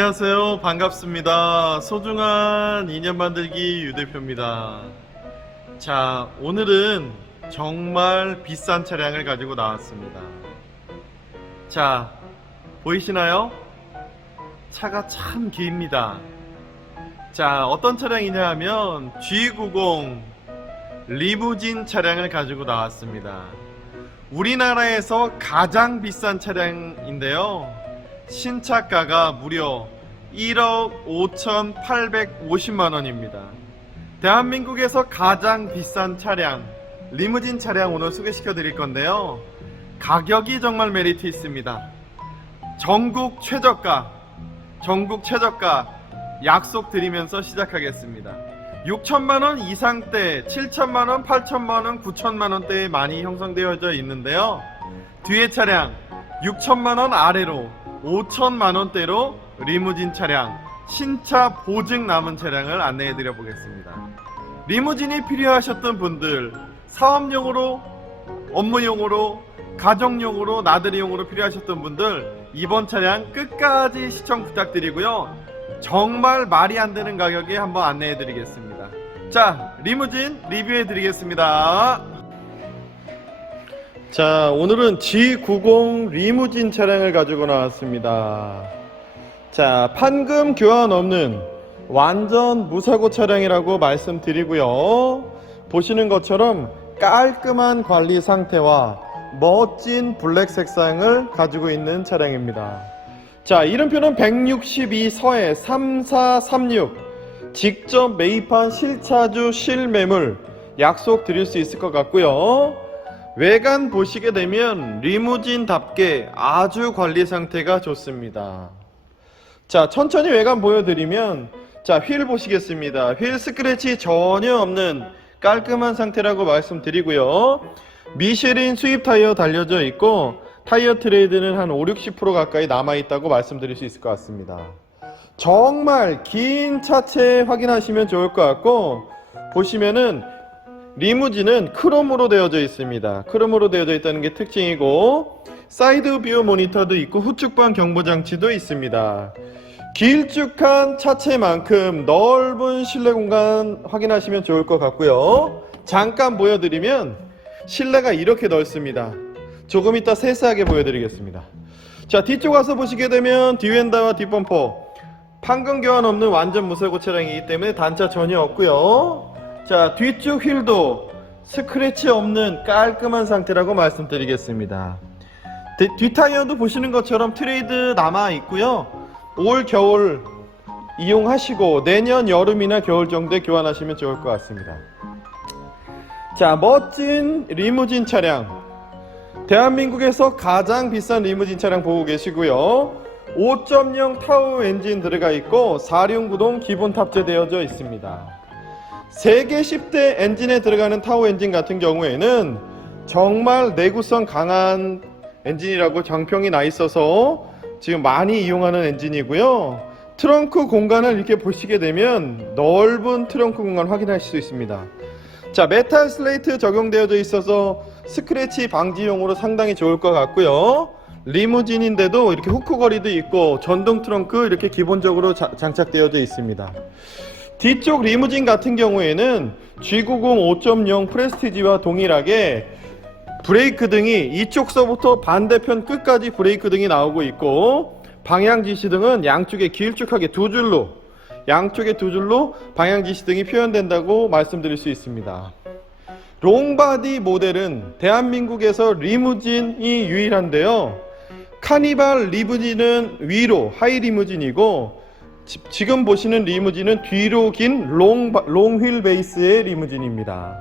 안녕하세요. 반갑습니다. 소중한 인연 만들기 유 대표입니다. 자, 오늘은 정말 비싼 차량을 가지고 나왔습니다. 자, 보이시나요? 차가 참 깁니다. 자, 어떤 차량이냐 하면 G90 리무진 차량을 가지고 나왔습니다. 우리나라에서 가장 비싼 차량인데요. 신차가가 무려 1억 5,850만 원입니다. 대한민국에서 가장 비싼 차량, 리무진 차량 오늘 소개시켜 드릴 건데요. 가격이 정말 메리트 있습니다. 전국 최저가, 전국 최저가 약속 드리면서 시작하겠습니다. 6천만 원 이상대, 7천만 원, 8천만 원, 9천만 원대에 많이 형성되어져 있는데요. 뒤에 차량 6천만 원 아래로 5천만 원대로 리무진 차량, 신차 보증 남은 차량을 안내해 드려 보겠습니다. 리무진이 필요하셨던 분들, 사업용으로, 업무용으로, 가정용으로, 나들이용으로 필요하셨던 분들, 이번 차량 끝까지 시청 부탁드리고요. 정말 말이 안 되는 가격에 한번 안내해 드리겠습니다. 자, 리무진 리뷰해 드리겠습니다. 자, 오늘은 G90 리무진 차량을 가지고 나왔습니다. 자, 판금 교환 없는 완전 무사고 차량이라고 말씀드리고요. 보시는 것처럼 깔끔한 관리 상태와 멋진 블랙 색상을 가지고 있는 차량입니다. 자, 이름표는 162서해 3436. 직접 매입한 실차주 실매물 약속 드릴 수 있을 것 같고요. 외관 보시게 되면 리무진답게 아주 관리 상태가 좋습니다. 자, 천천히 외관 보여드리면 자, 휠 보시겠습니다. 휠 스크래치 전혀 없는 깔끔한 상태라고 말씀드리고요. 미쉐린 수입 타이어 달려져 있고 타이어 트레이드는 한 5, 60% 가까이 남아 있다고 말씀드릴 수 있을 것 같습니다. 정말 긴 차체 확인하시면 좋을 것 같고 보시면은 리무진은 크롬으로 되어져 있습니다. 크롬으로 되어져 있다는 게 특징이고 사이드 뷰 모니터도 있고 후측방 경보 장치도 있습니다. 길쭉한 차체만큼 넓은 실내 공간 확인하시면 좋을 것 같고요. 잠깐 보여드리면 실내가 이렇게 넓습니다. 조금 이따 세세하게 보여드리겠습니다. 자 뒤쪽 와서 보시게 되면 뒤엔다와 뒷범퍼 판금 교환 없는 완전 무사고 차량이기 때문에 단차 전혀 없고요. 자 뒤쪽 휠도 스크래치 없는 깔끔한 상태라고 말씀드리겠습니다. 뒷- 뒷타이어도 보시는 것처럼 트레이드 남아 있고요. 올 겨울 이용하시고 내년 여름이나 겨울 정도에 교환하시면 좋을 것 같습니다. 자 멋진 리무진 차량 대한민국에서 가장 비싼 리무진 차량 보고 계시고요. 5.0 타우 엔진 들어가 있고 4륜 구동 기본 탑재되어져 있습니다. 세계 10대 엔진에 들어가는 타우 엔진 같은 경우에는 정말 내구성 강한 엔진이라고 정평이 나 있어서 지금 많이 이용하는 엔진이고요. 트렁크 공간을 이렇게 보시게 되면 넓은 트렁크 공간 확인하실 수 있습니다. 자, 메탈 슬레이트 적용되어져 있어서 스크래치 방지용으로 상당히 좋을 것 같고요. 리무진인데도 이렇게 후크거리도 있고 전동 트렁크 이렇게 기본적으로 자- 장착되어져 있습니다. 뒤쪽 리무진 같은 경우에는 G90 5.0 프레스티지와 동일하게 브레이크 등이 이쪽서부터 반대편 끝까지 브레이크 등이 나오고 있고 방향 지시 등은 양쪽에 길쭉하게 두 줄로 양쪽에 두 줄로 방향 지시 등이 표현된다고 말씀드릴 수 있습니다. 롱바디 모델은 대한민국에서 리무진이 유일한데요. 카니발 리무진은 위로 하이 리무진이고 지- 지금 보시는 리무진은 뒤로 긴 롱, 롱휠 베이스의 리무진입니다.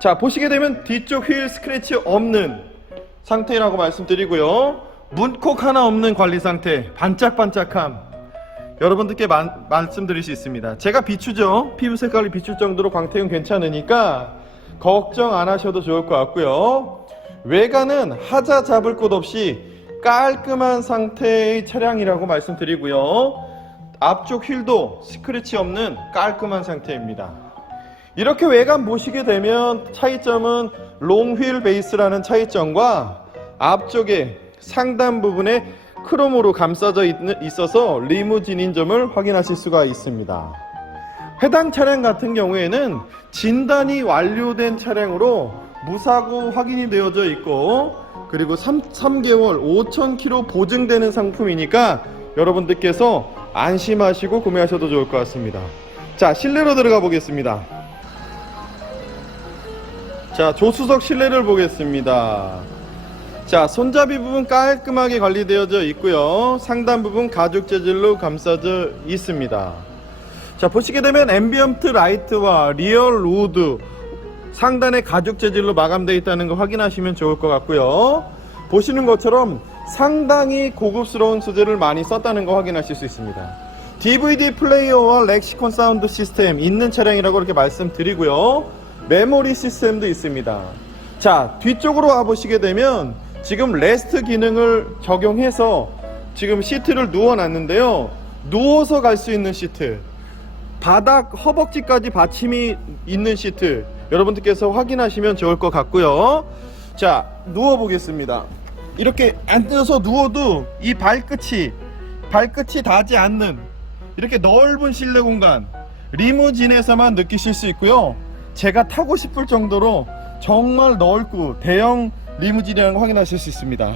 자 보시게 되면 뒤쪽 휠 스크래치 없는 상태라고 말씀드리고요. 문콕 하나 없는 관리 상태 반짝반짝함. 여러분들께 만- 말씀드릴 수 있습니다. 제가 비추죠? 피부 색깔이 비출 정도로 광택은 괜찮으니까 걱정 안 하셔도 좋을 것 같고요. 외관은 하자 잡을 곳 없이 깔끔한 상태의 차량이라고 말씀드리고요 앞쪽 휠도 스크래치 없는 깔끔한 상태입니다 이렇게 외관 보시게 되면 차이점은 롱휠 베이스라는 차이점과 앞쪽에 상단 부분에 크롬으로 감싸져 있, 있어서 리무진인 점을 확인하실 수가 있습니다. 해당 차량 같은 경우에는 진단이 완료된 차량으로 무사고 확인이 되어져 있고 그리고 3, 3개월 5,000km 보증되는 상품이니까 여러분들께서 안심하시고 구매하셔도 좋을 것 같습니다. 자, 실내로 들어가 보겠습니다. 자, 조수석 실내를 보겠습니다. 자, 손잡이 부분 깔끔하게 관리되어져 있고요. 상단 부분 가죽 재질로 감싸져 있습니다. 자, 보시게 되면 앰비언트 라이트와 리얼 우드 상단에 가죽 재질로 마감되어 있다는 거 확인하시면 좋을 것 같고요. 보시는 것처럼 상당히 고급스러운 소재를 많이 썼다는 거 확인하실 수 있습니다. DVD 플레이어와 렉시콘 사운드 시스템 있는 차량이라고 이렇게 말씀드리고요. 메모리 시스템도 있습니다. 자, 뒤쪽으로 와 보시게 되면 지금 레스트 기능을 적용해서 지금 시트를 누워 놨는데요. 누워서 갈 수 있는 시트. 바닥 허벅지까지 받침이 있는 시트 여러분들께서 확인하시면 좋을 것 같고요. 자, 누워 보겠습니다. 이렇게 앉아서 누워도 이 발끝이 발끝이 닿지 않는 이렇게 넓은 실내 공간 리무진에서만 느끼실 수 있고요. 제가 타고 싶을 정도로 정말 넓고 대형 리무진이라는 걸 확인하실 수 있습니다.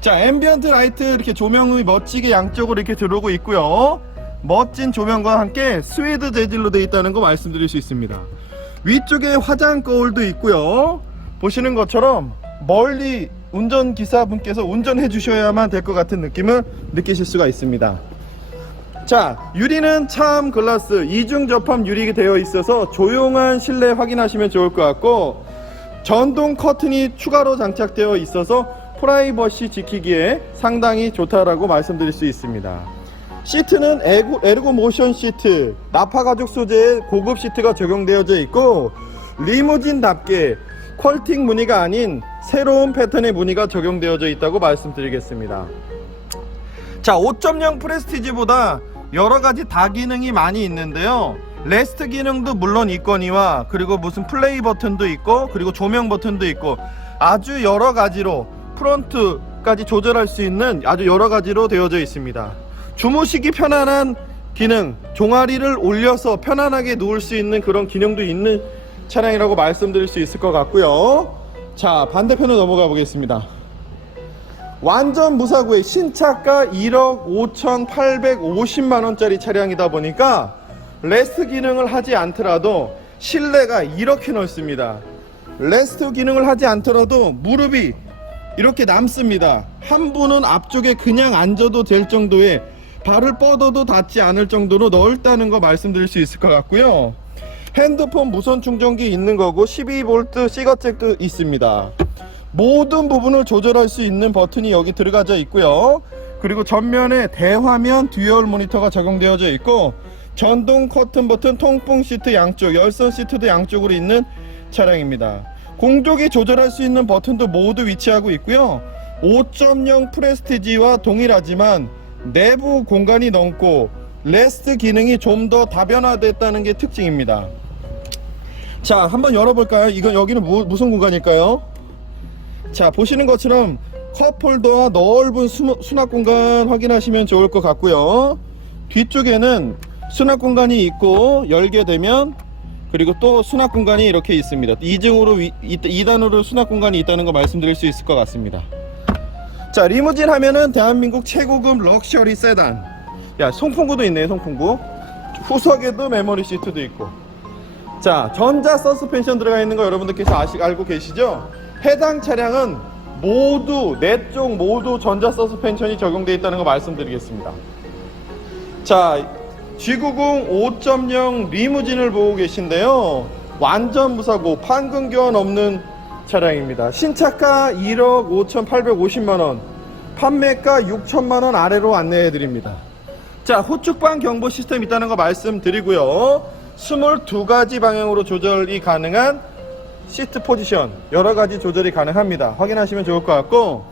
자, 앰비언트 라이트 이렇게 조명이 멋지게 양쪽으로 이렇게 들어오고 있고요. 멋진 조명과 함께 스웨드 재질로 되어 있다는 거 말씀드릴 수 있습니다. 위쪽에 화장 거울도 있고요. 보시는 것처럼 멀리 운전기사분께서 운전해 주셔야만 될 것 같은 느낌을 느끼실 수가 있습니다. 자, 유리는 참 글라스 이중 접합 유리가 되어 있어서 조용한 실내 확인하시면 좋을 것 같고 전동 커튼이 추가로 장착되어 있어서 프라이버시 지키기에 상당히 좋다라고 말씀드릴 수 있습니다. 시트는 에고, 에르고 모션 시트, 나파 가죽 소재의 고급 시트가 적용되어져 있고 리무진답게 퀄팅 무늬가 아닌 새로운 패턴의 무늬가 적용되어져 있다고 말씀드리겠습니다. 자, 5.0 프레스티지보다 여러 가지 다 기능이 많이 있는데요. 레스트 기능도 물론 있거니와 그리고 무슨 플레이 버튼도 있고 그리고 조명 버튼도 있고 아주 여러 가지로 프론트까지 조절할 수 있는 아주 여러 가지로 되어져 있습니다. 주무시기 편안한 기능, 종아리를 올려서 편안하게 누울 수 있는 그런 기능도 있는 차량이라고 말씀드릴 수 있을 것 같고요. 자, 반대편으로 넘어가 보겠습니다. 완전 무사고의 신차가 1억 5,850만 원짜리 차량이다 보니까 레스트 기능을 하지 않더라도 실내가 이렇게 넓습니다. 레스트 기능을 하지 않더라도 무릎이 이렇게 남습니다. 한 분은 앞쪽에 그냥 앉아도 될 정도의 발을 뻗어도 닿지 않을 정도로 넓다는 거 말씀드릴 수 있을 것 같고요. 핸드폰 무선 충전기 있는 거고 12V 시거잭도 있습니다. 모든 부분을 조절할 수 있는 버튼이 여기 들어가져 있고요. 그리고 전면에 대화면 듀얼 모니터가 적용되어져 있고 전동 커튼 버튼 통풍 시트 양쪽 열선 시트도 양쪽으로 있는 차량입니다. 공조기 조절할 수 있는 버튼도 모두 위치하고 있고요. 5.0 프레스티지와 동일하지만 내부 공간이 넓고 레스트 기능이 좀 더 다변화됐다는 게 특징입니다. 자, 한번 열어볼까요? 이건 여기는 무, 무슨 공간일까요? 자, 보시는 것처럼 컵홀더와 넓은 수, 수납 공간 확인하시면 좋을 것 같고요. 뒤쪽에는 수납 공간이 있고 열게 되면 그리고 또 수납 공간이 이렇게 있습니다. 2등으로 2단으로 수납 공간이 있다는 거 말씀드릴 수 있을 것 같습니다. 자, 리무진 하면은 대한민국 최고급 럭셔리 세단. 야, 송풍구도 있네요, 송풍구. 후석에도 메모리 시트도 있고. 자, 전자 서스펜션 들어가 있는 거 여러분들께서 아시, 알고 계시죠? 해당 차량은 모두, 네 쪽 모두 전자 서스펜션이 적용되어 있다는 거 말씀드리겠습니다. 자, G90 5.0 리무진을 보고 계신데요. 완전 무사고 판금 교환 없는 차량입니다. 신차가 1억 5,850만 원, 판매가 6천만 원 아래로 안내해 드립니다. 자, 후측방 경보 시스템 있다는 거 말씀드리고요. 22가지 방향으로 조절이 가능한 시트 포지션 여러 가지 조절이 가능합니다. 확인하시면 좋을 것 같고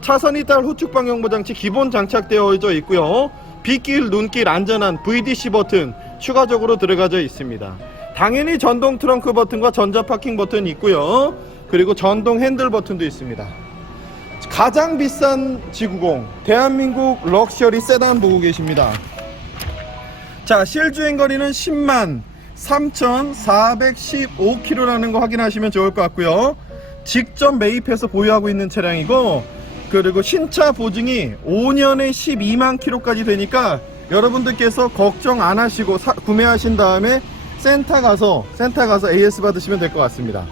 차선이 따라 후측방 경보 장치 기본 장착되어져 있고요. 빗길, 눈길 안전한 VDC 버튼 추가적으로 들어가져 있습니다. 당연히 전동 트렁크 버튼과 전자 파킹 버튼이 있고요. 그리고 전동 핸들 버튼도 있습니다. 가장 비싼 G90 대한민국 럭셔리 세단 보고 계십니다. 자, 실주행 거리는 10만 3,415km라는 거 확인하시면 좋을 것 같고요. 직접 매입해서 보유하고 있는 차량이고 그리고 신차 보증이 5년에 12만 킬로까지 되니까 여러분들께서 걱정 안 하시고 사- 구매하신 다음에 센터 가서 센터 가서 AS 받으시면 될 것 같습니다.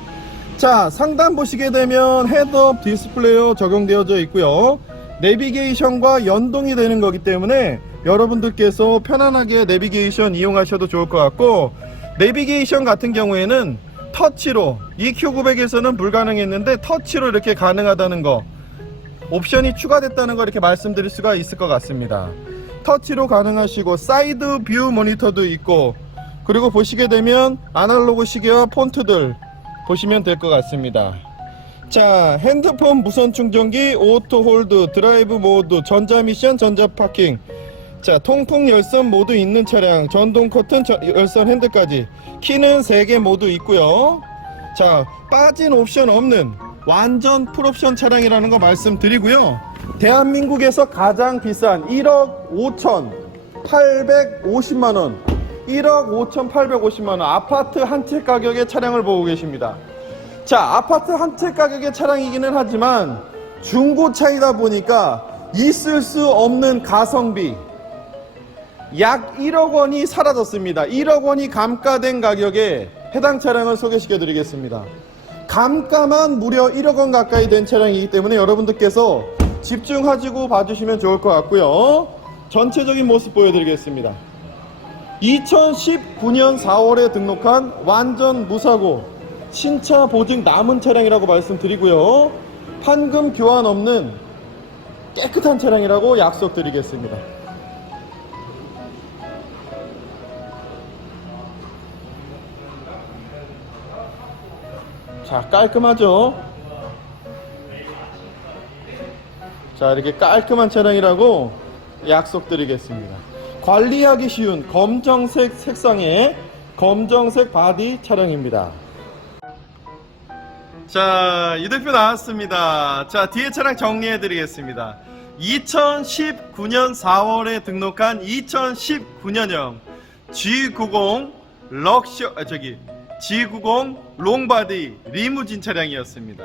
자 상단 보시게 되면 헤드업 디스플레이어 적용되어져 있고요 내비게이션과 연동이 되는 거기 때문에 여러분들께서 편안하게 내비게이션 이용하셔도 좋을 것 같고 내비게이션 같은 경우에는 터치로 EQ900에서는 불가능했는데 터치로 이렇게 가능하다는 거 옵션이 추가됐다는 거 이렇게 말씀드릴 수가 있을 것 같습니다 터치로 가능하시고 사이드 뷰 모니터도 있고 그리고 보시게 되면 아날로그 시계와 폰트들 보시면 될 것 같습니다. 자, 핸드폰 무선 충전기, 오토 홀드, 드라이브 모드, 전자 미션, 전자 파킹. 자, 통풍 열선 모두 있는 차량, 전동 커튼 저- 열선 핸드까지. 키는 3개 모두 있고요. 자, 빠진 옵션 없는 완전 풀옵션 차량이라는 거 말씀드리고요. 대한민국에서 가장 비싼 1억 5천 850만 원. 1억 5,850만 원 아파트 한 채 가격의 차량을 보고 계십니다. 자, 아파트 한 채 가격의 차량이기는 하지만 중고차이다 보니까 있을 수 없는 가성비 약 1억 원이 사라졌습니다. 1억 원이 감가된 가격에 해당 차량을 소개시켜 드리겠습니다. 감가만 무려 1억 원 가까이 된 차량이기 때문에 여러분들께서 집중하시고 봐주시면 좋을 것 같고요. 전체적인 모습 보여드리겠습니다. 2019년 4월에 등록한 완전 무사고 신차 보증 남은 차량이라고 말씀드리고요. 판금 교환 없는 깨끗한 차량이라고 약속드리겠습니다. 자, 깔끔하죠? 자, 이렇게 깔끔한 차량이라고 약속드리겠습니다. 관리하기 쉬운 검정색 색상의 검정색 바디 차량입니다. 자, 이 대표 나왔습니다. 자, 뒤에 차량 정리해 드리겠습니다. 2019년 4월에 등록한 2019년형 G90 럭셔, 아, 저기, G90 롱바디 리무진 차량이었습니다.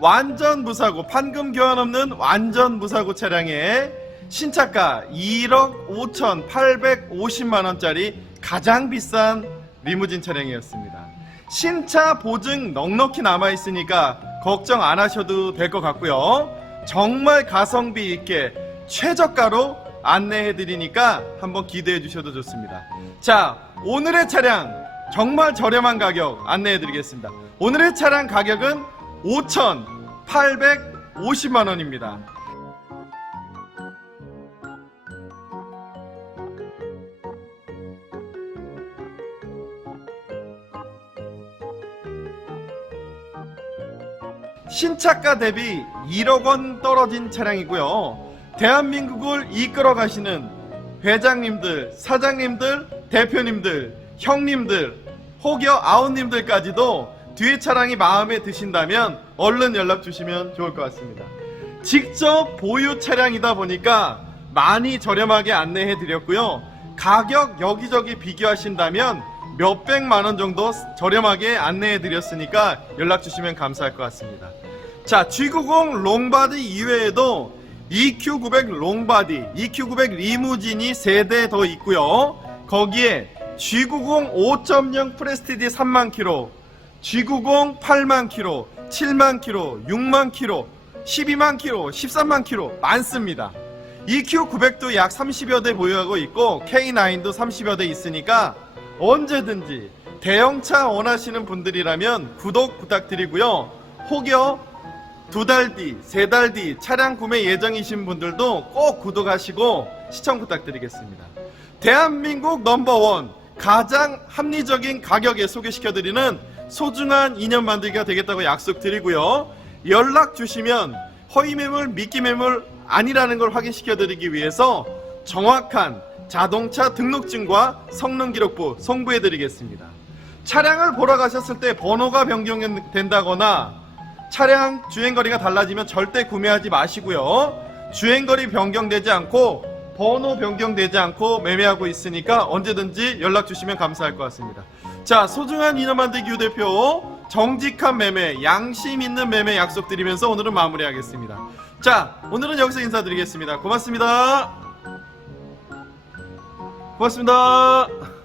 완전 무사고, 판금 교환 없는 완전 무사고 차량에 신차가 1억 5,850만 원짜리 가장 비싼 리무진 차량이었습니다. 신차 보증 넉넉히 남아 있으니까 걱정 안 하셔도 될 것 같고요. 정말 가성비 있게 최저가로 안내해 드리니까 한번 기대해 주셔도 좋습니다. 자, 오늘의 차량 정말 저렴한 가격 안내해 드리겠습니다. 오늘의 차량 가격은 5,850만 원입니다. 신차가 대비 1억 원 떨어진 차량이고요. 대한민국을 이끌어 가시는 회장님들, 사장님들, 대표님들, 형님들, 혹여 아웃님들까지도 뒤에 차량이 마음에 드신다면 얼른 연락 주시면 좋을 것 같습니다. 직접 보유 차량이다 보니까 많이 저렴하게 안내해 드렸고요. 가격 여기저기 비교하신다면 몇백만 원 정도 저렴하게 안내해 드렸으니까 연락 주시면 감사할 것 같습니다. 자, G90 롱바디 이외에도 EQ900 롱바디, EQ900 리무진이 3대 더 있고요. 거기에 G90 5.0 프레스티디 3만 킬로, G90 8만 킬로, 7만 킬로, 6만 킬로, 12만 킬로, 13만 킬로 많습니다. EQ900도 약 30여 대 보유하고 있고 K9도 30여 대 있으니까 언제든지 대형차 원하시는 분들이라면 구독 부탁드리고요. 혹여 두 달 뒤, 세 달 뒤 차량 구매 예정이신 분들도 꼭 구독하시고 시청 부탁드리겠습니다. 대한민국 넘버원 가장 합리적인 가격에 소개시켜드리는 소중한 인연 만들기가 되겠다고 약속드리고요. 연락 주시면 허위 매물, 미끼 매물 아니라는 걸 확인시켜드리기 위해서 정확한 자동차 등록증과 성능 기록부 송부해드리겠습니다. 차량을 보러 가셨을 때 번호가 변경된다거나 차량 주행거리가 달라지면 절대 구매하지 마시고요. 주행거리 변경되지 않고 번호 변경되지 않고 매매하고 있으니까 언제든지 연락 주시면 감사할 것 같습니다. 자, 소중한 인어만들기 대표 정직한 매매, 양심 있는 매매 약속드리면서 오늘은 마무리하겠습니다. 자, 오늘은 여기서 인사드리겠습니다. 고맙습니다. 고맙습니다.